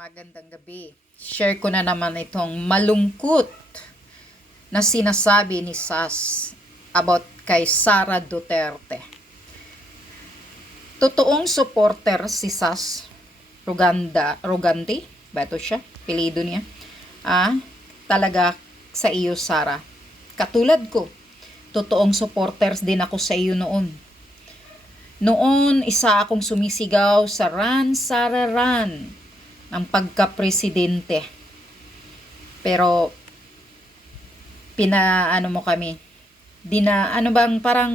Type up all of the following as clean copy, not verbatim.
magandang gabi. Share ko na naman itong malungkot na sinasabi ni Sas about kay Sara Duterte. Totoong supporter si Sas Rogante, ba ito siya? Pilido niya. Talaga sa iyo, Sara. Katulad ko, totoong supporters din ako sa iyo noon. Noon, isa akong sumisigaw sa Run, Sara, Run ng pagka-presidente. Pero, mo kami. Parang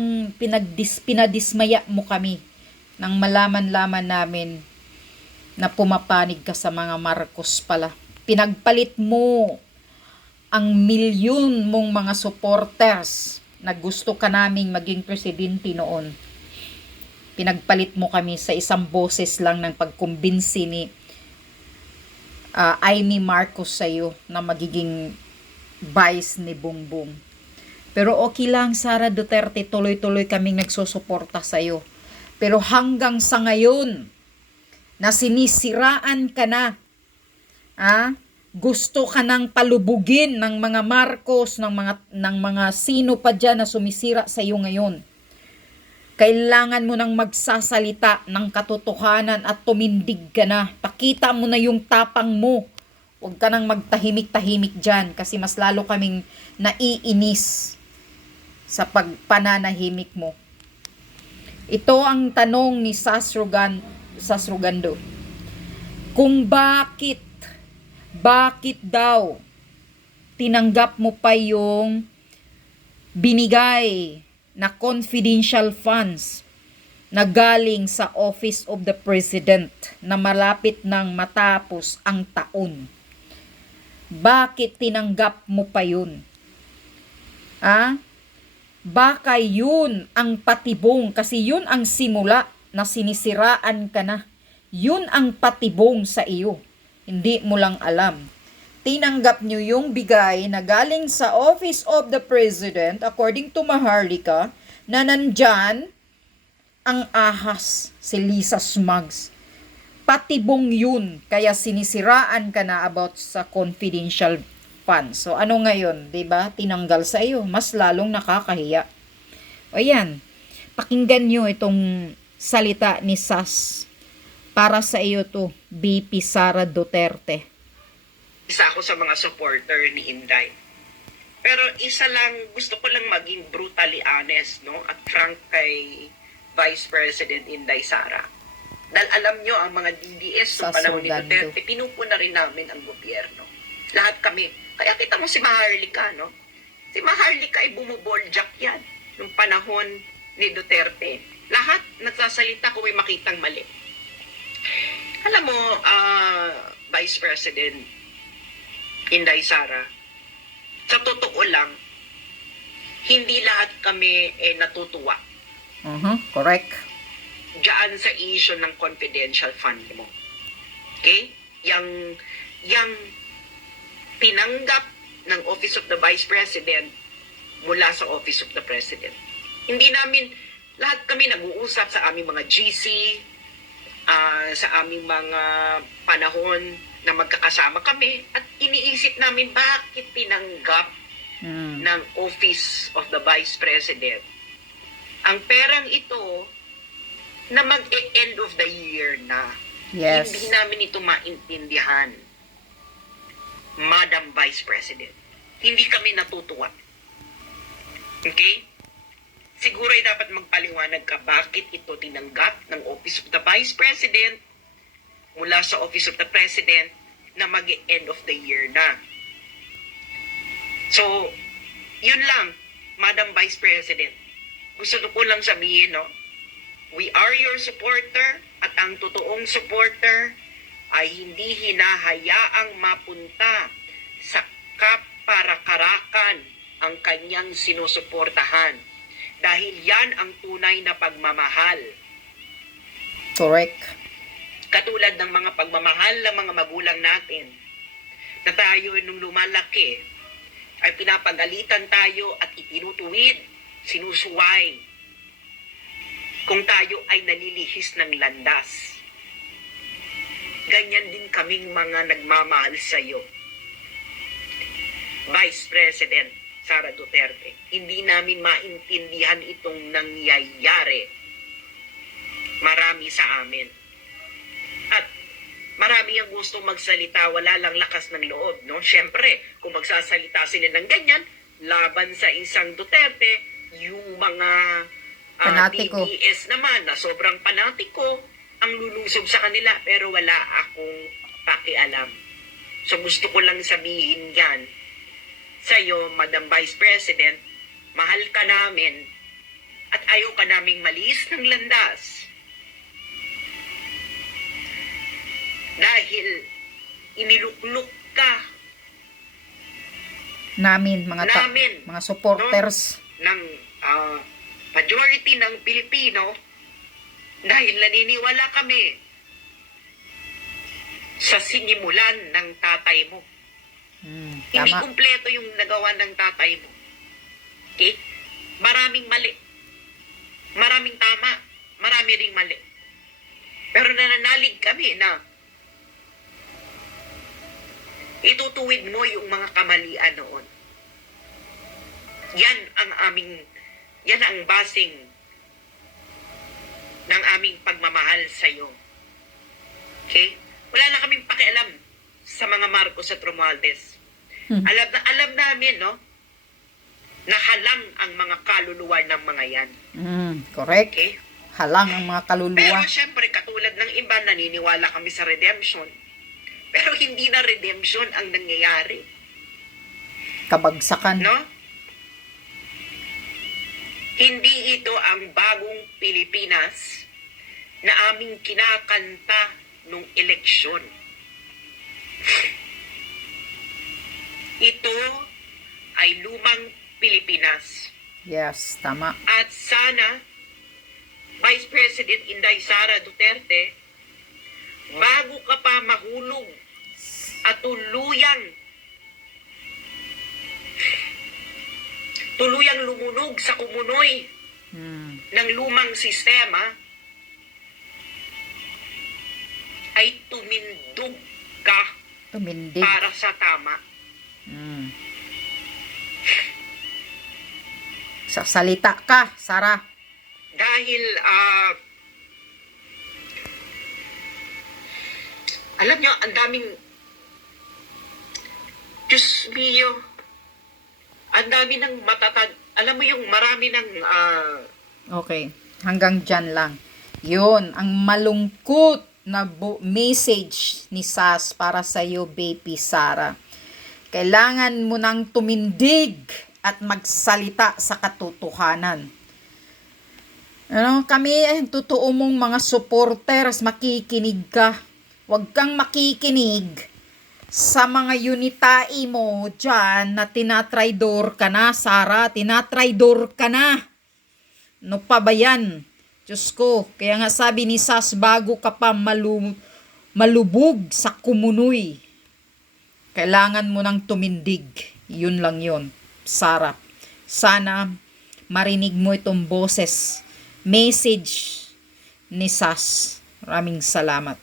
pinadismaya mo kami nang malaman-laman namin na pumapanig ka sa mga Marcos pala. Pinagpalit mo ang milyon mong mga supporters na gusto ka naming maging presidente noon. Pinagpalit mo kami sa isang boses lang ng pagkumbinsi ni Amy Marcos sa'yo na magiging vice ni Bongbong. Pero okay lang, Sara Duterte, tuloy-tuloy kaming nagsusuporta sa'yo. Pero hanggang sa ngayon, na sinisiraan ka na, gusto ka nang palubugin ng mga Marcos, ng mga sino pa dyan na sumisira sa'yo ngayon. Kailangan mo nang magsasalita ng katotohanan at tumindig ka na. Pakita mo na yung tapang mo. Huwag ka nang magtahimik-tahimik dyan kasi mas lalo kaming naiinis sa pagpananahimik mo. Ito ang tanong ni Sas Rogando. Kung bakit daw tinanggap mo pa yung binigay na confidential funds na galing sa Office of the President na malapit nang matapos ang taon. Bakit tinanggap mo pa yun? Baka yun ang patibong kasi yun ang simula na sinisiraan ka na. Yun ang patibong sa iyo. Hindi mo lang alam. Tinanggap nyo yung bigay na galing sa Office of the President, according to Maharlika, na nandyan ang ahas, si Lisa Smugs. Patibong yun, kaya sinisiraan ka na about sa confidential funds. So ano ngayon, 'di ba? Tinanggal sa iyo, mas lalong nakakahiya. O yan, pakinggan nyo itong salita ni Sas. Para sa iyo to, BP Sara Duterte. Isa ako sa mga supporter ni Inday. Pero isa lang, gusto ko lang maging brutally honest, no? At frank kay Vice President Inday Sara. Dahil alam nyo, ang mga DDS sa panahon ni Duterte, pinupuna rin namin ang gobyerno. Lahat kami. Kaya kita mo si Maharlika, no? Si Maharlika ay bumuboljak yan nung panahon ni Duterte. Lahat nagsasalita kung may makitang mali. Alam mo, Vice President Inday Sara, sa totoo lang, hindi lahat kami natutuwa. Correct. Diyan sa issue ng confidential fund mo. Okay? Yang tinanggap ng Office of the Vice President mula sa Office of the President. Hindi namin, lahat kami nag-uusap sa aming mga GC, sa aming mga panahon na magkakasama kami at iniisip namin bakit tinanggap ng Office of the Vice President ang perang ito na mag-end of the year na. Yes. Hindi namin ito maintindihan, Madam Vice President. Hindi kami natutuwa. Okay? Siguro ay dapat magpaliwanag ka bakit ito tinanggap ng Office of the Vice President mula sa Office of the President na mag-end of the year na. So, yun lang, Madam Vice President. Gusto ko lang sabihin, no? We are your supporter at ang totoong supporter ay hindi hinahayaang mapunta sa kaparakarakan ang kanyang sinusuportahan. Dahil yan ang tunay na pagmamahal. Correct. Katulad ng mga pagmamahal ng mga magulang natin na tayo nung lumalaki ay pinapagalitan tayo at itinutuwid, sinusuway kung tayo ay nalilihis ng landas. ganyan din kaming mga nagmamahal sa iyo. Vice President Sara Duterte, hindi namin maintindihan itong nangyayari. Marami sa amin. At marami ang gusto magsalita, wala lang lakas ng loob, no? Siyempre, kung magsasalita sila ng ganyan, laban sa isang Duterte, yung mga Panatiko. DDS naman na sobrang panatiko ang lulusob sa kanila, pero wala akong pakialam. So gusto ko lang sabihin yan sa iyo, Madam Vice President, mahal ka namin at ayaw ka naming malis ng landas. Dahil inilukluk ka Namin, Namin, mga supporters. ng majority ng Pilipino dahil naniniwala kami sa sinimulan ng tatay mo. Hindi Tama. kumpleto yung nagawa ng tatay mo. Okay? Maraming mali. Maraming tama. Marami ring mali. Pero nananalig kami na itutuwid mo yung mga kamalian noon. Yan ang basing ng aming pagmamahal sa iyo. Okay? Wala na kaming pakialam sa mga Marcos at Romualdez. Alam namin, no? Nahalang ang mga kaluluwa ng mga yan. Correct. Okay? Halang ang mga Pero kaluluwa. syempre, katulad ng iba, naniniwala kami sa redemption. Pero hindi na redemption ang nangyayari. Kabagsakan. No? Hindi ito ang bagong Pilipinas na aming kinakanta nung eleksyon. Ito ay lumang Pilipinas. Yes, tama. At sana, Vice President Inday Sara Duterte, bago ka pa mahulog at tuluyang lumunog sa kumunoy ng lumang sistema, ay tumindog ka Tumindig. para sa tama. Sasalita ka, Sara. Dahil, alam nyo, ang daming, Diyos mio, ang dami ng matatag, alam mo yung marami ng, Okay. Hanggang dyan lang. Yun, ang malungkot na message ni Sas para sa iyo, baby Sara. Kailangan mo nang tumindig at magsalita sa katotohanan. Kami ay totoo mong mga supporters, makikinig ka. Huwag kang makikinig sa mga unitai mo dyan na tinatraidor ka na, Sara. Tinatraidor ka na. No pa ba yan? Diyos ko, kaya nga sabi ni Sas, bago ka pa malubog sa kumunoy, kailangan mo nang tumindig. Yun lang yun, Sara. Sana marinig mo itong boses, message ni Sas. Maraming salamat.